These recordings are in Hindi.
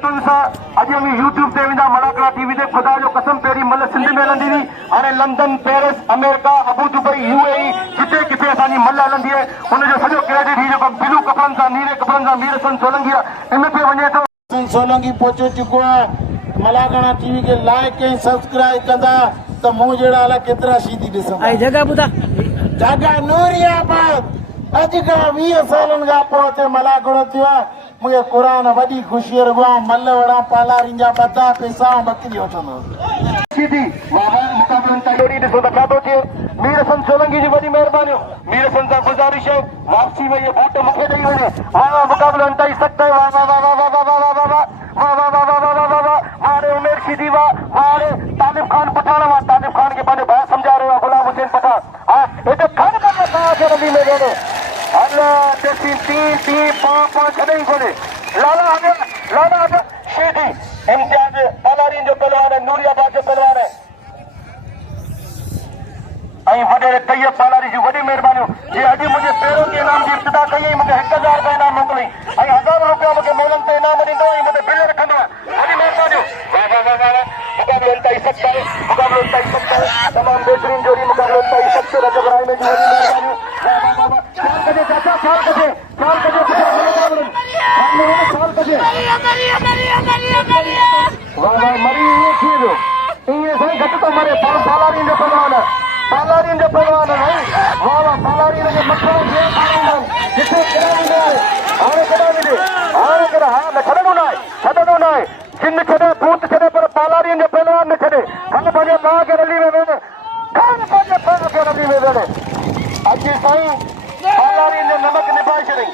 अॼु अमी यूट्यूब ते वेंदा मलाकड़ा टीवी ते खुदा जो कसम पहिरीं मल सिंध में हलंदी हुई हाणे London Paris America Abu Dubai UAE जिते किथे असांजी मल हलंदी आहे हुनजो सॼो क्रेडिट ही जेको ब्लू कपड़नि सां नीरे कपड़नि सां मीर सन सोलंकी इन ते वञे थो। सोलंकी पहुची चुको आहे। मलाकड़ा टीवी खे लाइक ऐं सब्सक्राइब कंदा त मूं जहिड़ा अलाए केतिरा शीदी ॾिसंदा। जगह ॿुधा जगह नूरियाबाद अॼु खां 20 सालनि खां पोइ हिते मलाकड़ो थियो आहे। मुझे कुरान वडी खुशी रुगो मल वड़ा पालारी जा बदा पैसा बकरी वठंदो सीधी बाबा मुकाबलन तैयारी ॾिसो त खातो थे मीर सन सोलंकी जी वडी मेहरबानी मीर सन सां गुज़ारिश है वापसी में ये बूट मूंखे ॾेई वञे वाह मुकाबलो अंताई सकता है वाह वाह वाह वाह वाह वाह वाह वाह वाह वाह वाह वाह वाह वाह वाह मारे उमेर सीधी वाह मारे तालिब खान पठान वाह तालिब खान के पंहिंजो भाउ सम्झा रहे हो गुलाम हुसैन पठान हा हिते खण कर रहा है रवि में वेले अल्लाह तेसी तीन तीन पांच छॾई कोन्हे लाला आजा सीधी इम्तियाज पालारीन जो पहलवान है नूरियाबाद जो पहलवान है ऐं वॾेरे तैयब पालारी जी वॾी महिरबानियूं जे अॼु मुंहिंजे पहिरों के इनाम जी इब्तिदा कई मूंखे 1000 रुपया इनाम मोकिलियईं ऐं 1000 रुपया मूंखे मोलनि ते इनाम ॾींदो ऐं मूंखे बिल रखंदो आहे वॾी महिरबानियूं वाह वाह वाह वाह मुक़ाबिलो इंतहाई सख़्तु आहे मुक़ाबिलो इंतहाई सख़्तु आहे तमामु बहितरीन जोड़ी मुक़ाबिलो इंतहाई सख़्तु रजब राइमे जी वॾी महिरबानियूं वाह वाह वाह वाह ख्याल कजे चाचा ख्याल कजे ख्याल कजे वाह वाह मरी ईअं थी वियो ईअं साईं घटि थो मरे पालारीन जो पहलवान पालारीन जो पहलवान है वाह वाह पालारीन जे मथां जिथे हाणे कॾहिं मिले हाणे कॾहिं हा न छॾंदो न आहे जिन छॾे भूत छॾे पर पालारीन जो पहलवान न छॾे खण पंहिंजे पाउ खे रली में वेंदे खण पंहिंजे पाउ खे रली में वेंदे अॼु साईं पालारीन ने नमक निभाए छॾियईं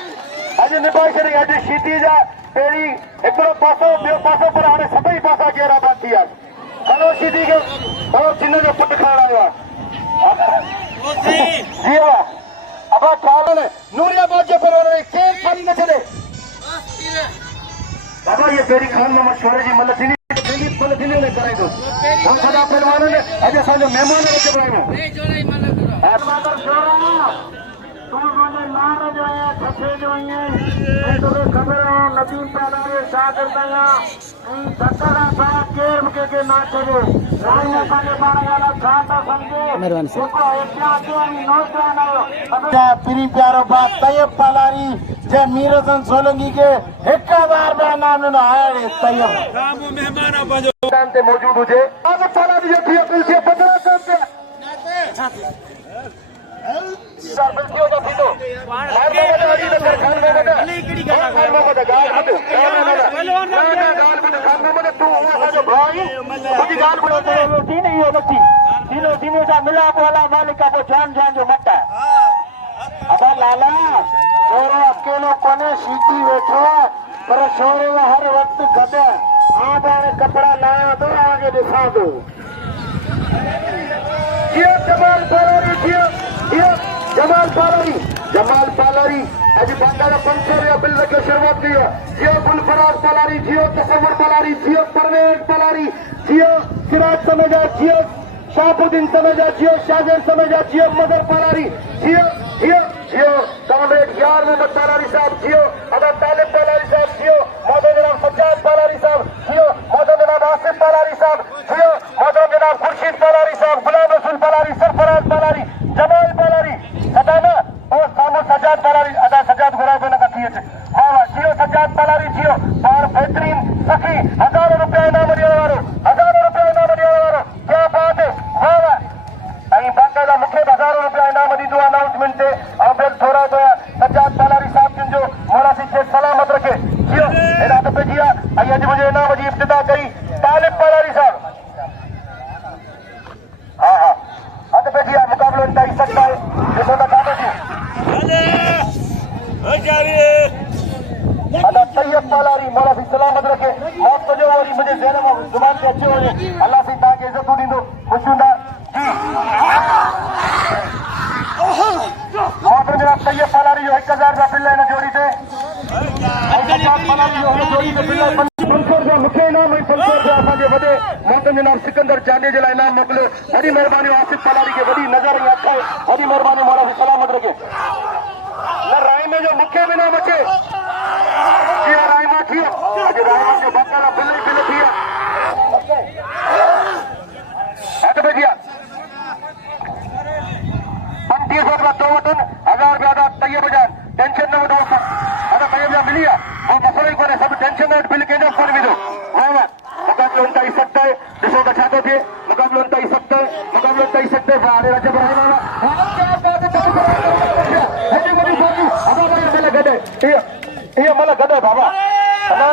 अॼु शीती जा पहिरीं हिकिड़ो पासो ॿियो पासो पर हाणे सभई पासा गेराबाद थी विया हलो शीती खे थोरो चिन जो पुटु खणण आयो आहे जी वाह अब ख्याल नूरियाबाद जो पहलवान केर खाली न छॾे बाबा ये पहिरीं खान मोहम्मद शोरे जी मल थींदी में कराईंदो सॼा पहलवान अॼु असांजो महिमान तू मुझे नार जो है छठे जो है तुम्हें खबर है नदीम पैदा है शागिर्द हैं सत्तर सा केर मुके के ना चले राय में पाने वाला खाता समझे देखो इतना के नौजवान आयो पिरी प्यारो बात तैयब पालारी जे मीरसन सोलंकी के 1000 रुपया नाम न आए तैयब काम मेहमान बजो ते मौजूद हुजे अब पालारी जो थी अपनी से 15 करते सर्विसियों का थीतो मार में बजा अजी तो खान में बजा खान में बजा गाल में तू हुआ जो भाई खुद गाल बोलते हैं थी नहीं हो बच्ची तीनों सा मिला वाला मालिक का वो जान जो मट्टा अब लाला शोरो अकेलो कोने सीधी बैठो पर शोरो हर वक्त गदे आप कपड़ा लाया तो आगे दिखा दो जमाल पालारी अॼु बाकायदा 500 रुपया बिल रखियो शुरूआत कई आहे जियो गुलफराज पालारी जियो तसव्वुर पालारी जियो परवेज पालारी जियो सिराज समेजा जियो शाहबुद्दीन समेजा जियो शाहजहान समेजा जियो मदर पालारी जियो जियो जियो कॉमरेड यार मोहम्मद पालारी साहब जियो अदा तालिब पालारी साहब जियो मौजूद जनाब सज्जाद पालारी साहब जियो मौजूद जनाब आसिफ पालारी साहब जियो मौजूद जनाब खुर्शीद पालारी साहब गुलाम रसूल पालारी सरफराज पालारी जमाल पालारी सदाना और सामू सज्जाद पालारी अदा सज्जाद गुलाम न का थी हाँ वाह जियो सज्जाद पालारी जियो और बेहतरीन सखी 1000 रुपया इनाम ॾियण वारो 1000 रुपया इनाम ॾियण वारो क्या बात है वाह वाह ऐं बाक़ाइदा मूंखे 1000 रुपया इनाम ॾींदो अनाउंसमेंट ते ऐं बिल थोरा तो सज्जाद पालारी साहब जिन जो मोरासी खे सलामत रखे जियो हेॾा त पइजी विया ऐं अॼु मुंहिंजे इनाम जी इब्तिदा कई तालिब पालारी साहब हा हा हद पे दिया मुकाबलो इंतहाई सख्त है ॾिसो त काॾो थी अदा तैयब पालारी मौला सी सलामत रखे मौत जो वरी मुंहिंजे ज़हन में ज़ुबान ते अचे वञे अल्लाह सी तव्हांखे इज़तूं ॾींदो ख़ुशि हूंदा मौत जनाब तैयब पालारी जो 1000 रुपया बिल हिन जोड़ी ते पालारी जो हिन जोड़ी ते बिल 500 रुपया मूंखे इनाम ऐं 500 रुपया असांजे वॾे मोहतम जनाब सिकंदर चांडे जे लाइ इनाम मोकिलियो वॾी महिरबानी आसिफ पालारी खे वॾी नज़र ऐं अख वॾी महिरबानी मौला सी सलामत रखे न राय में जो मूंखे बि इनाम अचे जीअं राय मां थी वियो अॼु राय जो टेंशन नोट बिल के फोन विधो वाह मुकाबलो अंत आई सकता है ॾिसो त छा थो थिए मुकाबलो अंत आई सकता है मुकाबलो अंत आई सकता है वाह रजब रहमान क्या बात है हेडी मोदी बोली अब मला गडे ये मला गडे बाबा ना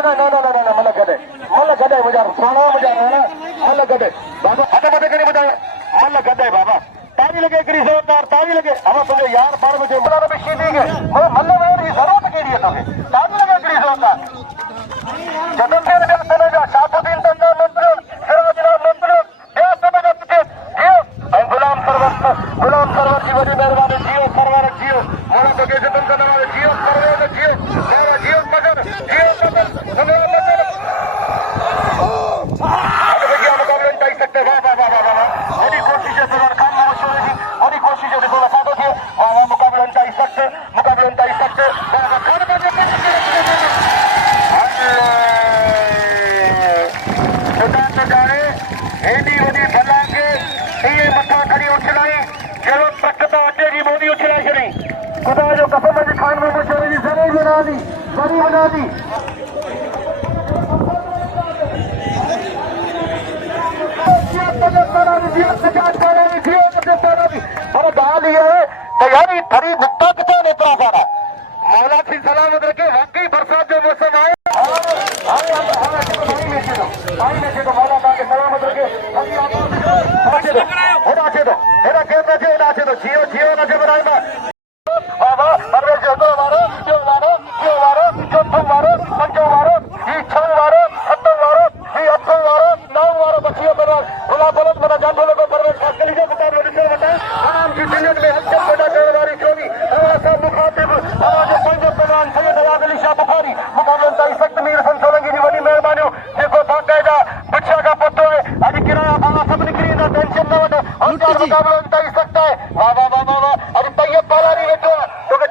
मला गडे मुझा सोना मुझा राणा मला गडे बाबा हट मत करे मुझा मला गडे बाबा ताली लगे करी जोरदार ताली लगे हम तुझे यार पर मुझे मला भी शीधी के मल्ले वाली जरूरत के लिए तुम्हें ताली लगे करी जोरदार जतन पे समझ जा शाफुद्दीन तंजा मंत्र सिराजनाम मंत्र ये समझ के जियो और गुलाम सरवर की बड़ी मेहरबानी जियो सरवर जियो मोला तो के जतन करने वाले जियो सरवर जियो मेरा जियो मगर सुनो मगर अब देखिए मुकाबले तय सकते वाह बड़ी कोशिश है सरवर खान बड़ी कोशिश है देखो बता दो वाह मुकाबले तय सकते वाह खान खुदा जाने एडी वडी भला के ये मथा खड़ी उछलाई चलो तकता अटे जी मोदी उछलाई छड़ी खुदा जो कसम है खान में मुझे जी जरूर बना दी और दाल ये है तैयारी थरी नुकता कितना नेता सारा मौला की सलामत रखे वाकई बरसात जो मौसम आए भाई में से तो मौला के सलामत रखे जियो नचे बनाएगा बाबा परवेश जो मारो जो तुम मारो पंचो मारो ये छह मारो सत्तर मारो ये अठो मारो नौ मारो बच्चियों बना भुला बलत बना जान बोलो को परवेश खास कर लीजिए मुकाबले रिश्ते बताएं आराम की जिल्लत में हल्चल पैदा करने वाली चोरी हमारा मुखातिब हमारे पंजाब प्रधान सैयद नवाब अली शाह बुखारी मुकाबले तय सख्त मीर सन सोलंकी की बड़ी मेहरबानी देखो बाकायदा बच्चा का पुत्र है अभी किराया बाबा सब निकली ना टेंशन न वठो और क्या मुकाबले तय सकता है वाह अरे तैयब पालारी ने तो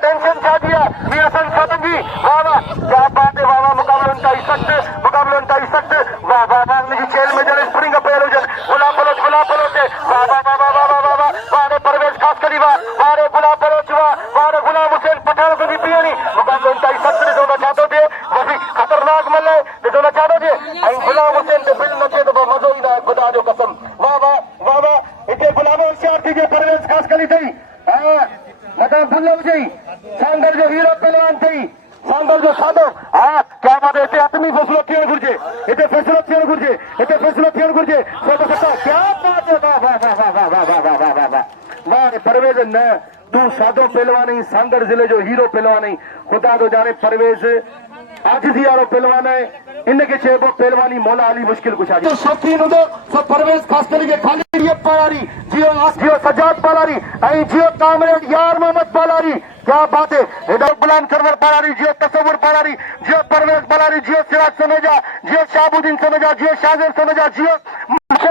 टेंशन छा दिया मीर सन सोलंकी वाह क्या बात है वाह मुकाबले तय सख्त वाह मुझे जेल में जल स्प्रिंग अप एरोजन गुला पलोच वाह परवेश खास करी वाह गुला पलोच वाह गुलाम हुसैन पठान को भी पियनी मुकाबले तय सख्त ॾिसो न छा थो थिए वही खतरनाक मल है ॾिसो न छा थो थिए ऐं गुलाम हुसैन ते बिल न थिए त मज़ो ईंदो आहे खुदा जो कसम वाह हिते गुलाम होशियार थी जे परवेश खास करी अथई मथां भुल हुजई सांगर जो हीरो पहलवान अथई सांगर जो सादो क्या बात है हिते हतमी फ़ैसिलो थियणु घुरिजे हिते फ़ैसिलो थियणु घुरिजे क्या बात है वाह परवेज न तू सादो पहलवान ही सांगर जिले जो हीरो पहलवान ही खुदा तो जाने परवेज आजिज़ी वारो पहलवान है इनके चइबो पहलवानी मौला अली मुश्किल कुछा जो शौकीन हूंदो सो परवेज खास करी खाली पालारी जियो सजाद पालारी ऐं जियो कामरेड यार मोहम्मद पालारी क्या बात है हेडो गुलाम सरवर पालारी जियो तसव्वुर पालारी जियो परवेज पालारी जियो सिराज सनेजा जियो शाहबुद्दीन सनेजा जियो शाहज़ेर सनेजा जियो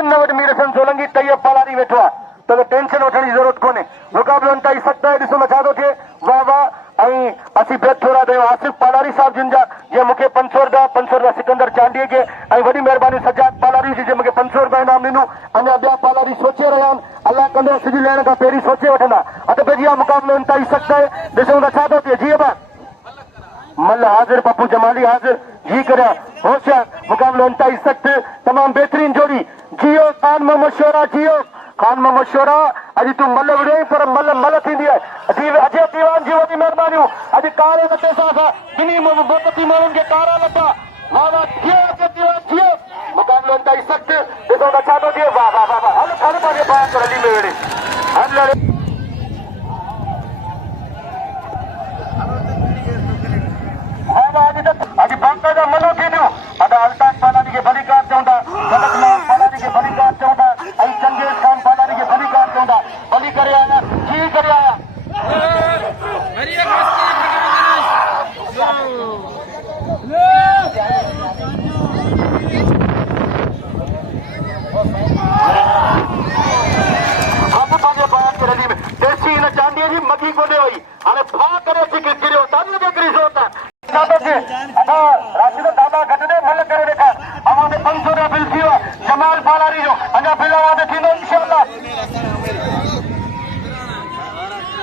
नवट मीर सन सोलंकी तैयब पालारी वेठो आहे तो टेंशन वठण जी ज़रूरत कोन्हे मुकाबलो अंत आई सकता है ॾिसो न छा थो थिए वाह ऐं असीं बेत थोरा कयो आसिफ पालारी साहब जिन जा जे मूंखे 500 रुपया सिकंदर चांडीअ खे ऐं वॾी महिरबानी सजाद पालारी जी जे मूंखे 500 रुपया इनाम ॾिनो अञा ॿिया पालारी सोचे रहिया आहिनि अलाह कंदो सिॼ लहण खां पहिरीं सोचे वठंदा अत भजिया मुकाबलो अंत आई सकता है ॾिसो न छा थो थिए जीअं बा मल हाजिर पप्पू जमाली हाजिर जी कर होशियार मुकाबलो अंत आई सख्त तमाम बेहतरीन जोड़ी जियो खान मोहम्मद शोरा जियो खान मोहम्मद शोरा अॼु तूं मल विड़ई पर मल थींदी आहे अजय दीवान जी वॾी महिरबानियूं अॼु कारे लटे सां ॿिन्ही मोहब्बती माण्हुनि खे कारा लटा वाह जियो मुकाबलो अंत आई सख्त ॾिसो न छा थो थिए वाह हल पंहिंजे ॿार रली में विड़े हल अॼु बाक़ाइदा मनो थींदियूं अदा अल्ताफ़ पालारी खे बलीकार चवंदा कनकलाल पालारी खे बलीकार चवंदा ऐं चंगेज़ खान पालारी खे बलीकार चवंदा बली करे आया जी करे आया अब पंहिंजे ॿार खे रली में देसी हिन चांदीअ जी मगी कोन्हे वई हाणे फा करे अची किरियो ताली जे करी ज़ोर राशिद दादा घटने मल करे ॾेखार अवां 500 रुपया बिल थी वियो जमाल पालारी जो अञा बिल अवां थींदो इंशाअल्लाह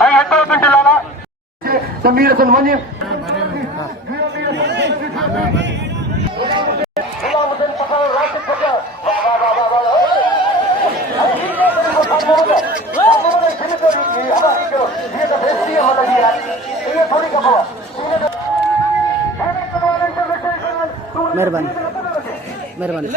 ऐं हिकिड़ो मिंट लाला समीर हसन वञे मेहरबानी मेहरबानी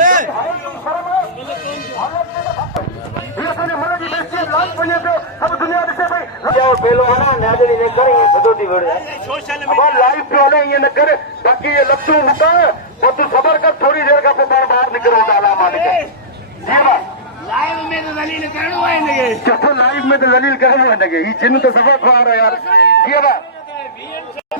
लाइव पे वाले ये न करे बाकी ये लट्टू मुका और तू सबर कर थोड़ी देर का बाहर निकल डाला मालिक जी लाइव में तो दलील करणो है इनके लाइव में तो दलील करणो है इनके ये जिन तो सबर खा रहा यार जी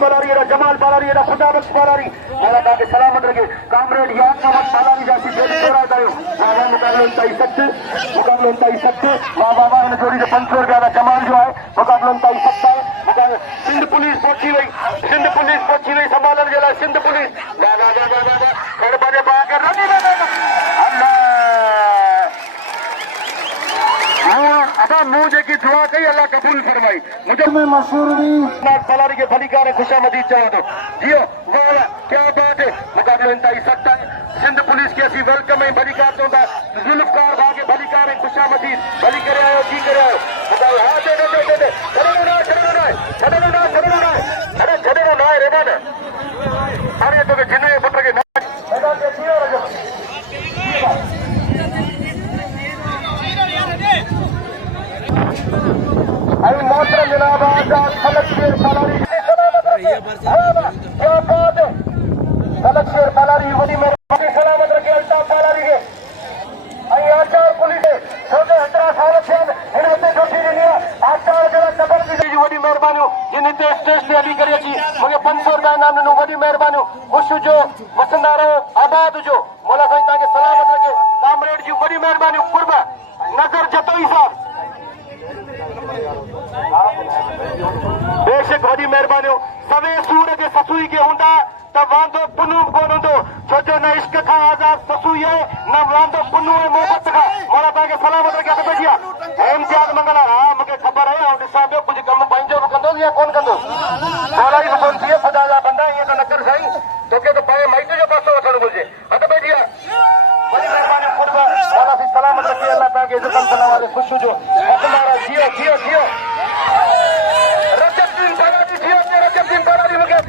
पालारी जमाल पालारी खुदाबख्श पालारी अल्लाह ताके सलामत रखे कामरेड याद मोहम्मद पालारी जैसी जोड़ी छोड़ा दयो बाबा मुकाबले उनका ही सकते वाह वाह वाह जोड़ी जो 500 रुपया जमाल जो है मुकाबले उनका ही सकता है सिंध पुलिस पहुंची हुई संभालन जिला सिंध पुलिस वाह वाह वाह वाह वाह थोड़े बजे पाकर रनी अल्लाह अदा मुंह जेकी दुआ कई अल्लाह कबूल फरमाई मुझे में मशहूर भी पलारी के फलीकार खुशामदीद चाहो तो जियो वाह क्या बात है मुकाबला इंतहा सकता है सिंध पुलिस की असी वेलकम है भलीकार तो जुल्फकार भागे भलीकार है खुशामदीद भली करे आयो जी करे आयो मुकाबला हाँ दे अरे छड़ो ना रेबान अरे तो जिन्हें पुत्र के मोहतरम जनाब आजाद फलक शेर पालारी क्या बात है फलक शेर पालारी वही मेरे सलामत रखे अल्ताफ पालारी के आचार पुलिस छोटे 17 साल से हिनते छोटी दुनिया आचार जरा डबल की वही मेहरबानी जिन हिते स्टेज ते हली करे अची मूंखे 500 रुपया इनाम ॾिनो वॾी महिरबानी ख़ुशि हुजो वसंदा रहो आबाद हुजो मौला साईं तव्हांखे सलामत रखे कामरेड जी वॾी महिरबानी कुर्ब नज़र जतोई साहब बेशक वॾी महिरबानी सवे सूर के ससुई के हूंदा त वांदो पुनू कोन हूंदो छो जो न इश्क खां आज़ाद ससुई आहे न वांदो पुनू ऐं मोहबत खां मौला तव्हांखे सलामत रखे अॻिते जी इम्तियाज़ मंगला हा मूंखे ख़बर आहे ऐं ॾिसां पियो कुझु कमु पंहिंजो बि कंदो या कोन कंदो मौला ई कोन थिए ख़ुदा जा बंदा ईअं त न कर साईं तोखे त पंहिंजे माइट जो पासो वठणु घुरिजे अॻिते जी वॾी महिरबानी ख़ुद मौला साईं सलामत रखे अल्लाह तव्हांखे इज़त सलाम वारे ख़ुशि हुजो जियो जियो जियो रजबदीन पालारी जियो रजबदीन पालारी मूंखे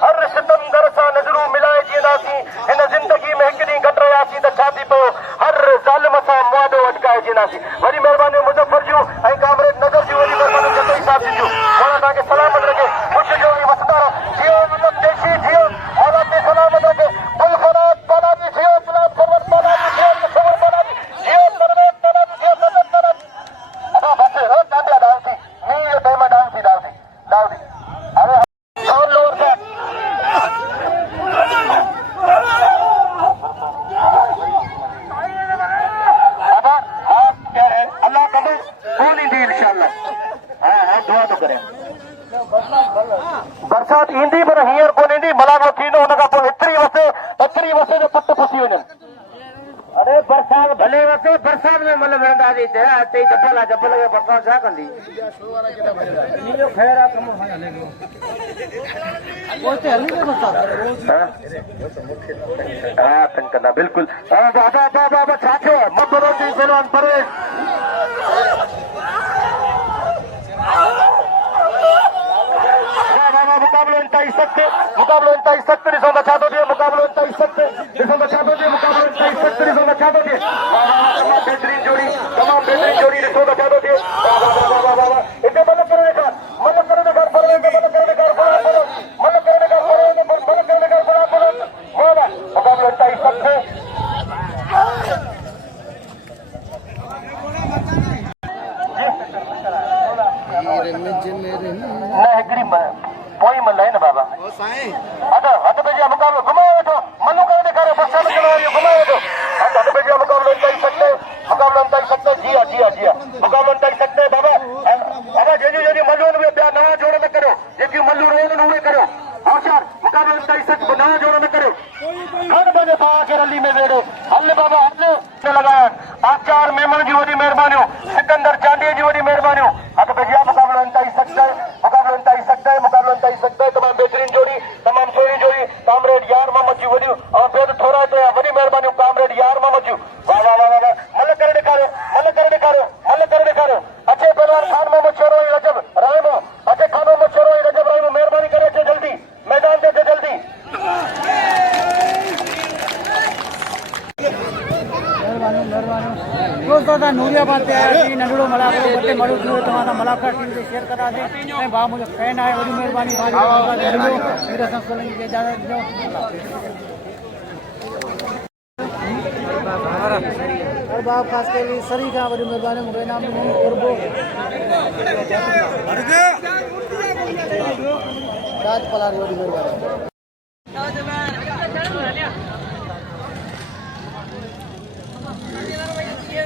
हर सितंदर सां नज़रूं मिलाए जींदासीं हिन ज़िंदगी में हिकु ॾींहुं गॾु रहियासीं त छा थी पियो हर ज़ालिम सां मुआदो अटकाए जींदासीं वरी महिरबानी मुज़फ़र जूं ऐं कामरेड नगर जूं वरी महिरबानी जतोई साहब जूं मौला तव्हांखे सलामत रखे ख़ुशि जो वसदा जियो देशी जियो मौला ते सलामत रखे गुलफराज पालारी जियो गुलाब सरवर पालारी जियो मुसवर पालारी जियो परवेज पालारी जियो मदद पालारी अदा बस हो कांडिया डांसी नी ये टाइम डांसी अरे और लोअर से अल्लाह कबूल कौन ईंदी इंशाअल्लाह हाँ दुआ तो करें बरसात ईंदी पर हींअर कोन ईंदी मलागो थींदो हुन खां पोइ एतिरी वसे जो पुट पुसी वञनि अरे बरसात भले वसे बरसात में मतलब वेंदासीं हिते जबल आहे जबल खे बरसात छा कंदी ख़ैर आहे कमु हा तंग कंदा बिल्कुलु बाबा छा थियो मबरो जी गुलाम परवेज मुकाबलो इंतहाई सख्त ॾिसो त छा थो थिए मुकाबलो इंतहाई सख्त ॾिसो त छा थो थिए मुकाबलो इंतहाई सख्त ॾिसो त छा थो थिए तमामु बहितरीन जोड़ी ॾिसो त छा थो थिए हिते मल करे ॾेखार मुकाबलो इंतहाई सख्त हिकिड़ी पोइ मल आहे न बाबा हथ पे जा मुकाबलो घुमाए वठो मनु करे ॾेखारियो बरसात घुमाए वठो हथ पे जा मुकाबलो इंतहाई सख्त जी हा मुकाबलो इंतहाई सख्त बाबा जंहिंजी मल्लू में ॿिया नवां जोड़ न करियो जेकी मल्लू रोहन उहे करियो होशियार मुकाबलो इंतहाई सख्त नवां जोड़ न करियो हर पंहिंजे पाण खे रली में वेड़े हल बाबा हल लॻाइण आचार मेमन जी वॾी महिरबानियूं सिकंदर चांडीअ जी वॾी महिरबानियूं हथ पे जा मुकाबलो इंतहाई सख्त है तमाम बेहतरीन जोड़ी दोस्तों तव्हां नूरियाबाद ते आया आहियो नंढड़ो मलाको बटे मड़ो थियो तव्हां मलाका टीवी ते शेयर कंदासीं ऐं भाउ मुंहिंजो फैन आहे वॾी महिरबानी और भाउ ख़ासि करे सरी खां वॾी महिरबानी मूंखे इनाम राज पलारी वॾी महिरबानी